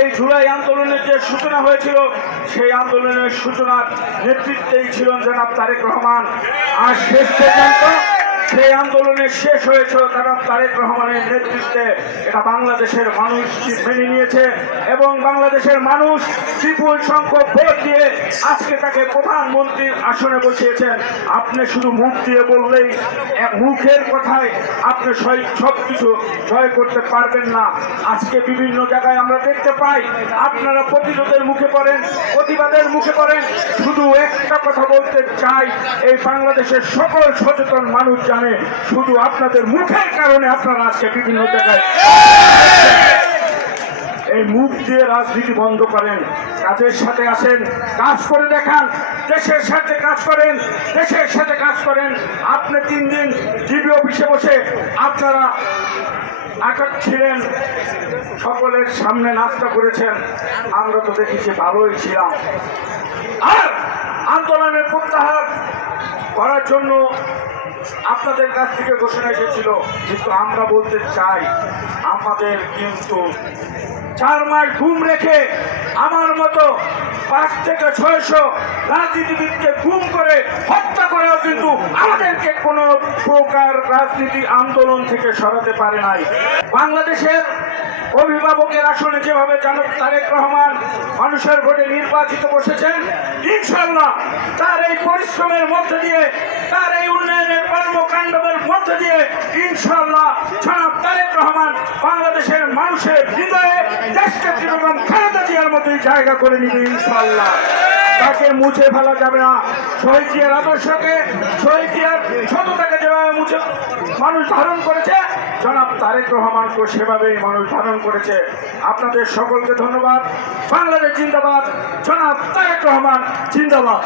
এই জুলাই আন্দোলনের যে সূচনা হয়েছিল সেই আন্দোলনের সূচনার নেতৃত্বেই ছিলেন জনাব তারেক রহমান। আর শেষ পর্যন্ত সেই আন্দোলনের শেষ হয়েছিল জনাব তারেক রহমানের নেতৃত্বে। এটা বাংলাদেশের মানুষ মেনে নিয়েছে এবং বাংলাদেশের মানুষ বিপুল সংখ্যক ভোট দিয়ে আজকে তাকে প্রধানমন্ত্রীর আসনে বসিয়েছেন। আপনি শুধু মুখ দিয়ে বললেই, মুখের কথায় আপনি সবকিছু জয় করতে পারবেন না। আজকে বিভিন্ন জায়গায় আমরা দেখতে পাই আপনারা প্রতিরোধের মুখে পড়েন, প্রতিবাদের মুখে পড়েন। শুধু একটা কথা বলতে চাই, এই বাংলাদেশের সকল সচেতন মানুষ জানে শুধু আপনাদের মুখের কারণে আপনারা আজকে বিভিন্ন জায়গায় এই মুখ দিয়ে রাজনীতি বন্ধ করেন। কাজের সাথে আসেন, কাজ করে দেখান, দেশের সাথে কাজ করেন, দেশের সাথে কাজ করেন। আপনি 3 দিন ডিবি অফিসে বসে আপনারা আটক ছিলেন, সকলের সামনে নাস্তা করেছেন, আমরা তো দেখেছি ভালোই ছিলাম। আর আন্দোলনের প্রত্যাহার করার জন্য আপনাদের কাছ থেকে ঘোষণা এসেছিল, কিন্তু আমরা বলতে চাই আমাদের কিন্তু 4 মাস ঘুম রেখে আমার মতো 5 থেকে 600 রাজনীতিবিদকে গুম করে হত্যা করেও কিন্তু আমাদেরকে কোনো প্রকার রাজনীতি আন্দোলন থেকে সরাতে পারে নাই। বাংলাদেশের অভিভাবকের আসনে যেভাবে জনাব তারেক রহমান মানুষের ভোটে নির্বাচিত বসেছেন, ইনশাআল্লাহ তার এই পরিশ্রমের মধ্যে দিয়ে, তার এই উন্নয়নের কর্মকাণ্ডের মধ্যে দিয়ে ইনশাআল্লাহ জনাব তারেক রহমান বাংলাদেশের মানুষের হৃদয়ে দেশকে যেরকম খালেদা জিয়ার মতোই জায়গা করে নিবে ইনশাআল্লাহ। তাকে মুছে ফেলা যাবে না। শহীদ জিয়ার আদর্শকে, শহীদ জিয়ার সততাকে যেভাবে মুছে মানুষ ধারণ করেছে, জনাব তারেক রহমানকে সেভাবেই মানুষ ধারণ করেছে। আপনাদের সকলকে ধন্যবাদ। বাংলাদেশ জিন্দাবাদ, জনাব তারেক রহমান জিন্দাবাদ।